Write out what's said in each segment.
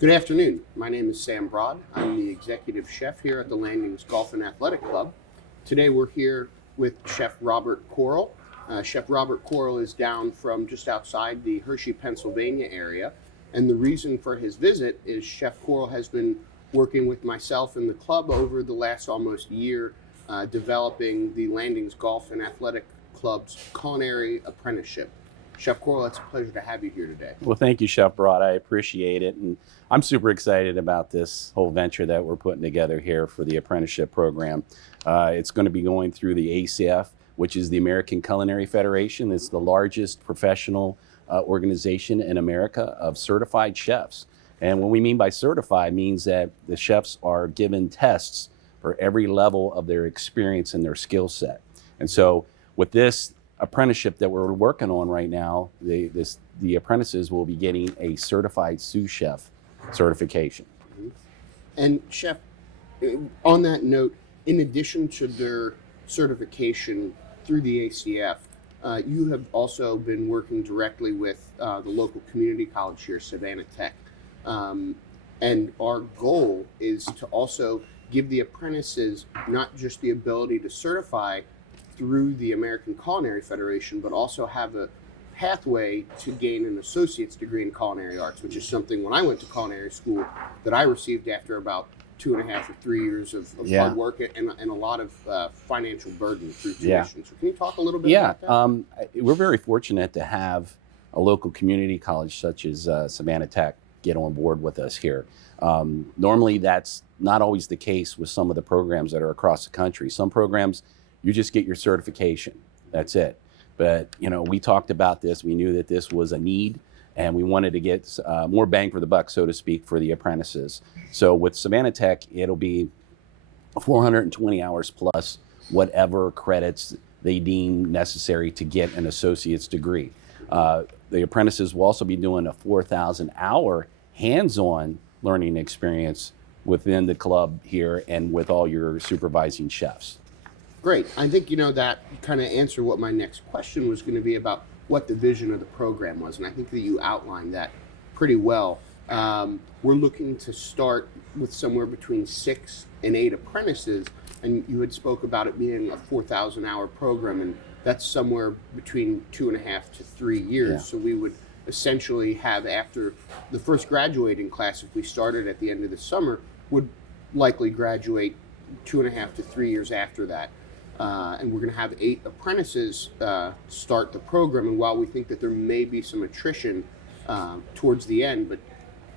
Good afternoon. My name is Sam Broad. I'm the executive chef here at the Landings Golf and Athletic Club. Today we're here with Chef Robert Corle. Chef Robert Corle is down from just outside the Hershey, Pennsylvania area. And the reason for his visit is Chef Corle has been working with myself and the club over the last almost year developing the Landings Golf and Athletic Club's Culinary Apprenticeship. Chef Corle, it's a pleasure to have you here today. Well, thank you, Chef Broad. I appreciate it. And I'm super excited about this whole venture that we're putting together here for the apprenticeship program. It's going to be going through the ACF, which is the American Culinary Federation. It's the largest professional organization in America of certified chefs. And what we mean by certified means that the chefs are given tests for every level of their experience and their skill set. And so with this apprenticeship that we're working on right now, the apprentices will be getting a certified sous chef certification. Mm-hmm. And Chef, on that note, in addition to their certification through the ACF, you have also been working directly with the local community college here, Savannah Tech. And our goal is to also give the apprentices not just the ability to certify through the American Culinary Federation, but also have a pathway to gain an associate's degree in culinary arts, which is something when I went to culinary school that I received after about 2.5 or 3 years of hard work and a lot of financial burden through tuition. So can you talk a little bit about that? We're very fortunate to have a local community college such as Savannah Tech get on board with us here. Normally that's not always the case with some of the programs that are across the country. Some programs, you just get your certification. That's it. But, we talked about this. We knew that this was a need, and we wanted to get more bang for the buck, so to speak, for the apprentices. So with Savannah Tech, it'll be 420 hours plus whatever credits they deem necessary to get an associate's degree. The apprentices will also be doing a 4,000-hour hands-on learning experience within the club here and with all your supervising chefs. Great. I think, that kind of answered what my next question was going to be about what the vision of the program was. And I think that you outlined that pretty well. We're looking to start with somewhere between 6 and 8 apprentices. And you had spoke about it being a 4,000-hour program. And that's somewhere between 2.5 to 3 years. Yeah. So we would essentially have, after the first graduating class, if we started at the end of the summer, would likely graduate 2.5 to 3 years after that. And we're going to have 8 apprentices start the program. And while we think that there may be some attrition towards the end, but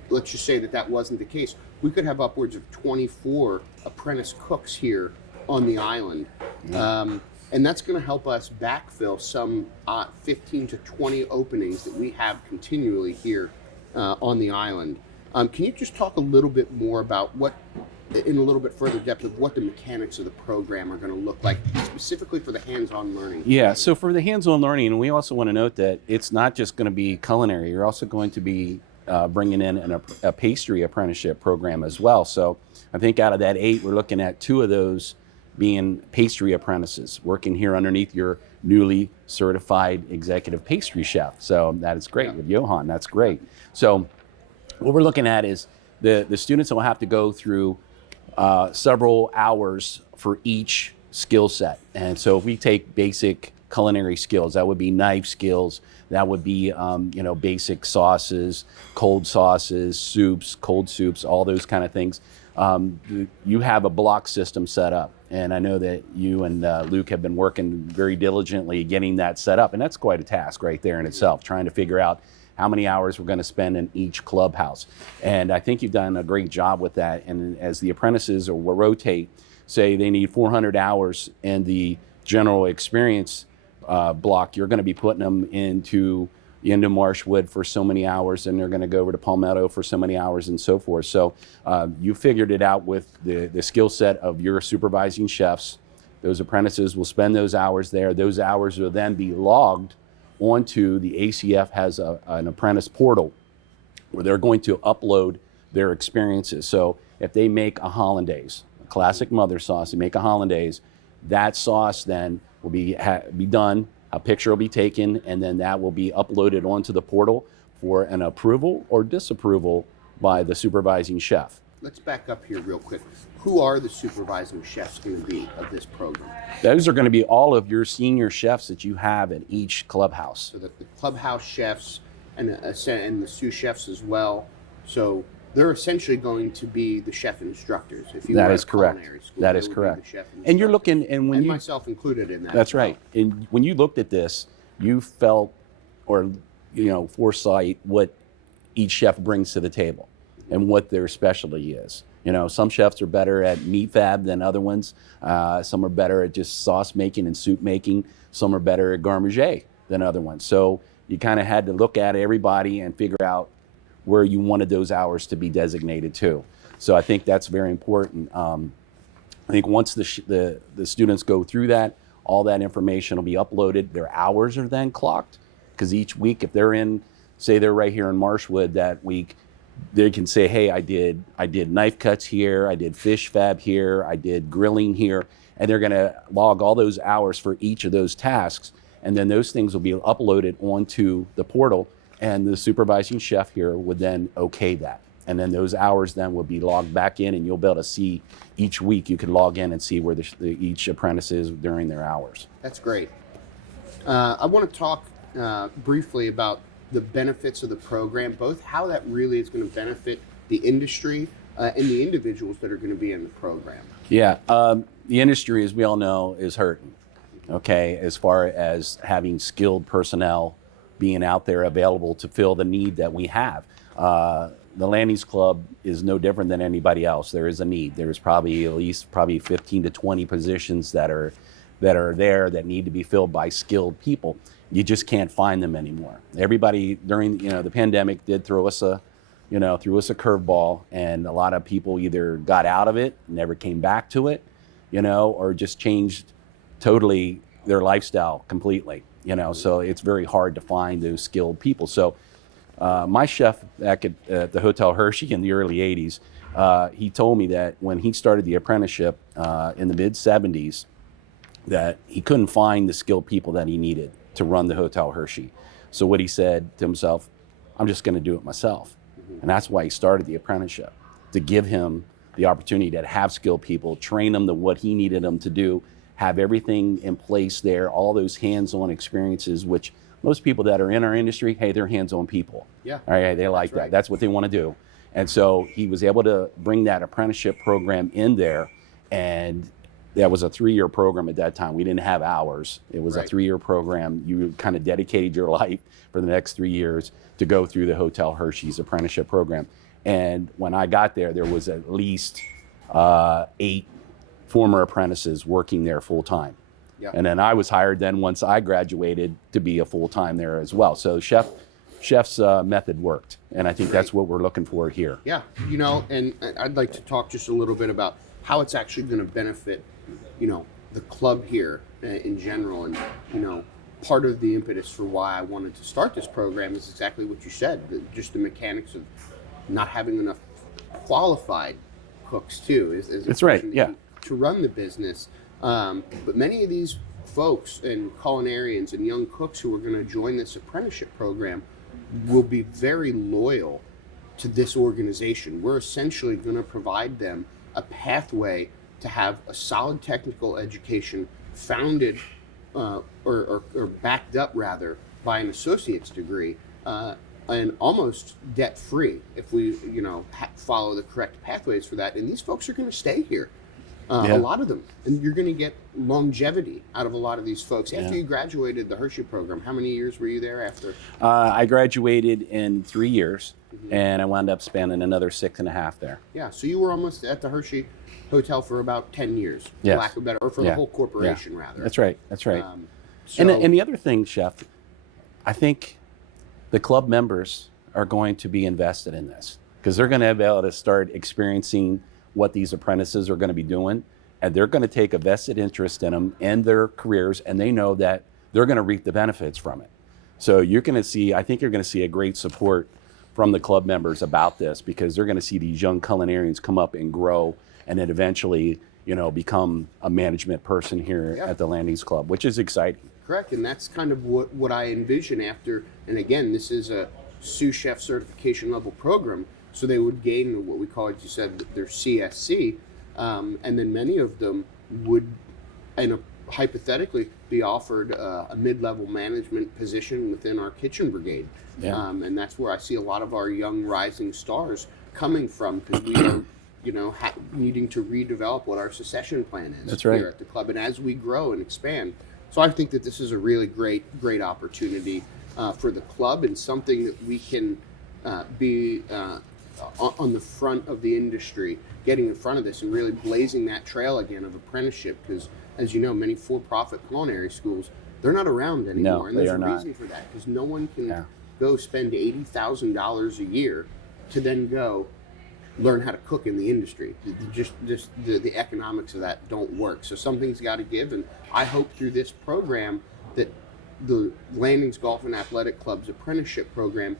let's just say that that wasn't the case, we could have upwards of 24 apprentice cooks here on the island. And that's going to help us backfill some 15 to 20 openings that we have continually here on the island. Can you just talk a little bit more about in a little bit further depth of what the mechanics of the program are going to look like, specifically for the hands-on learning? Yeah, so for the hands-on learning, and we also want to note that it's not just going to be culinary. You're also going to be bringing in a pastry apprenticeship program as well. So I think out of that 8, we're looking at 2 of those being pastry apprentices, working here underneath your newly certified executive pastry chef. So that is great with Johan. That's great. So what we're looking at is the students will have to go through several hours for each skill set. And so if we take basic culinary skills, that would be knife skills, that would be basic sauces, cold sauces, soups, cold soups, all those kind of things. You have a block system set up. And I know that you and Luke have been working very diligently getting that set up. And that's quite a task right there in itself, trying to figure out how many hours we're going to spend in each clubhouse. And I think you've done a great job with that. And as the apprentices will rotate, say they need 400 hours in the general experience block, you're going to be putting them into Marshwood for so many hours, and they're going to go over to Palmetto for so many hours and so forth. So you figured it out with the skill set of your supervising chefs. Those apprentices will spend those hours there. Those hours will then be logged onto the ACF has an apprentice portal where they're going to upload their experiences. So if they make a hollandaise, a classic mother sauce, they make a hollandaise, that sauce then will be done, a picture will be taken, and then that will be uploaded onto the portal for an approval or disapproval by the supervising chef. Let's back up here real quick. Who are the supervising chefs going to be of this program? Those are going to be all of your senior chefs that you have at each clubhouse. So that the clubhouse chefs and the sous chefs as well. So they're essentially going to be the chef instructors. If you That were is at correct. culinary school, That they is would be correct. the chef And you're instructors. looking, and when And you, myself included in that. that's as well. right. And when you looked at this, you felt, or foresight, what each chef brings to the table and what their specialty is. Some chefs are better at meat fab than other ones. Some are better at just sauce making and soup making. Some are better at garde than other ones. So you kind of had to look at everybody and figure out where you wanted those hours to be designated to. So I think that's very important. I think once the students go through that, all that information will be uploaded. Their hours are then clocked, because each week, if they're say they're right here in Marshwood that week, they can say, hey, I did knife cuts here, I did fish fab here, I did grilling here, and they're going to log all those hours for each of those tasks, and then those things will be uploaded onto the portal, and the supervising chef here would then okay that. And then those hours then will be logged back in, and you'll be able to see each week. You can log in and see where each apprentice is during their hours. That's great. I want to talk briefly about the benefits of the program, both how that really is going to benefit the industry and the individuals that are going to be in the program. Yeah, the industry, as we all know, is hurting, okay, as far as having skilled personnel being out there available to fill the need that we have. The Landings Club is no different than anybody else. There is a need. There's probably at least 15 to 20 positions that are there that need to be filled by skilled people. You just can't find them anymore. Everybody during the pandemic did throw us a curveball, and a lot of people either got out of it, never came back to it, or just changed totally their lifestyle completely. So it's very hard to find those skilled people. So my chef back at the Hotel Hershey in the early 80s, he told me that when he started the apprenticeship in the mid 70s, that he couldn't find the skilled people that he needed to run the Hotel Hershey. So what he said to himself, I'm just going to do it myself. And that's why he started the apprenticeship, to give him the opportunity to have skilled people, train them to what he needed them to do, have everything in place there, all those hands-on experiences, which most people that are in our industry, hey, they're hands-on people. Yeah. All right, they like that. Right. That's what they want to do. And so he was able to bring that apprenticeship program in there, and that was a 3-year program at that time. We didn't have hours. It was Right. a 3-year program. You kind of dedicated your life for the next 3 years to go through the Hotel Hershey's apprenticeship program. And when I got there, there was at least 8 former apprentices working there full time. Yeah. And then I was hired then once I graduated to be a full time there as well. So chef's method worked, and I think that's what we're looking for here. Yeah, and I'd like to talk just a little bit about how it's actually going to benefit, the club here in general. And, part of the impetus for why I wanted to start this program is exactly what you said, just the mechanics of not having enough qualified cooks too. That's right, yeah. To run the business. But many of these folks and culinarians and young cooks who are going to join this apprenticeship program will be very loyal to this organization. We're essentially going to provide them a pathway to have a solid technical education founded or backed up rather by an associate's degree and almost debt free if we follow the correct pathways for that. And these folks are going to stay here. A lot of them, and you're going to get longevity out of a lot of these folks. After you graduated the Hershey program, how many years were you there after? I graduated in 3 years, and I wound up spending another 6.5 there. Yeah, so you were almost at the Hershey Hotel for about 10 years, Yes. for lack of better, or for the whole corporation rather. That's right. That's right. So, And the other thing, Chef, I think the club members are going to be invested in this, because they're going to be able to start experiencing what these apprentices are going to be doing, and they're going to take a vested interest in them and their careers, and they know that they're going to reap the benefits from it. So I think you're going to see a great support from the club members about this, because they're going to see these young culinarians come up and grow, and then eventually, become a management person here at the Landings Club, which is exciting. Correct, and that's kind of what I envision after, and again, this is a sous chef certification level program. So they would gain what we call, as you said, their CSC, and then many of them would, hypothetically, be offered a mid-level management position within our kitchen brigade. Yeah. And that's where I see a lot of our young rising stars coming from, because we are, needing to redevelop what our succession plan is That's right. here at the club, and as we grow and expand. So I think that this is a really great opportunity for the club, and something that we can be on the front of the industry, getting in front of this and really blazing that trail again of apprenticeship, because as you know, many for-profit culinary schools, they're not around anymore. No, and there's they are a not. reason for that, because no one can go spend $80,000 a year to then go learn how to cook in the industry. Just the economics of that don't work. So something's got to give, and I hope through this program that the Landings Golf and Athletic Club's apprenticeship program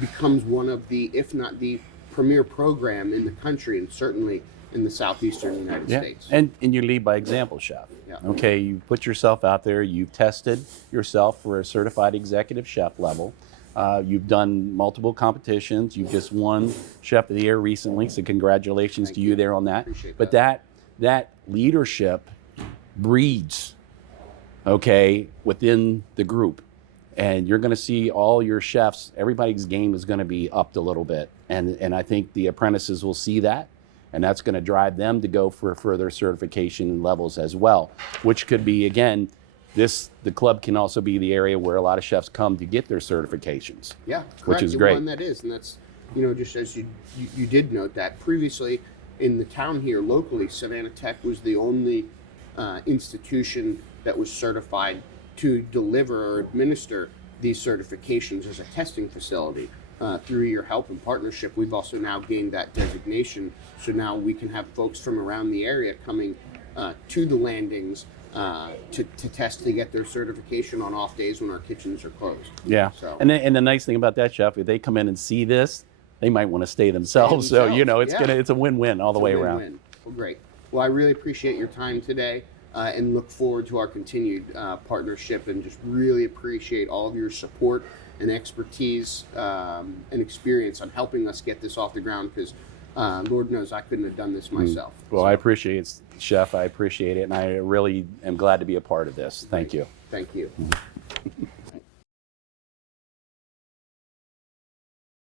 becomes one of the, if not the premier program in the country, and certainly in the southeastern United States. And you lead by example, Chef. Yeah. Okay, you put yourself out there, you've tested yourself for a certified executive chef level. You've done multiple competitions. You've just won Chef of the Year recently, so congratulations to you there on that. Appreciate but that leadership breeds, okay, within the group. And you're going to see all your chefs, everybody's game is going to be upped a little bit. And I think the apprentices will see that. And that's going to drive them to go for further certification levels as well, which could be, again, the club can also be the area where a lot of chefs come to get their certifications. Yeah, correct. Which is great. And that is, and that's, just as you did note that previously in the town here locally, Savannah Tech was the only institution that was certified to deliver or administer these certifications as a testing facility. Through your help and partnership, we've also now gained that designation. So now we can have folks from around the area coming to the landings to test to get their certification on off days when our kitchens are closed. Yeah. So. And the nice thing about that, Chef, if they come in and see this, they might want to stay themselves. So it's a win-win all the way around. Well, great. Well, I really appreciate your time today, and look forward to our continued partnership, and just really appreciate all of your support and expertise and experience on helping us get this off the ground, because Lord knows I couldn't have done this myself. Well, I appreciate it, Chef. I appreciate it, and I really am glad to be a part of this. Thank you. Thank you.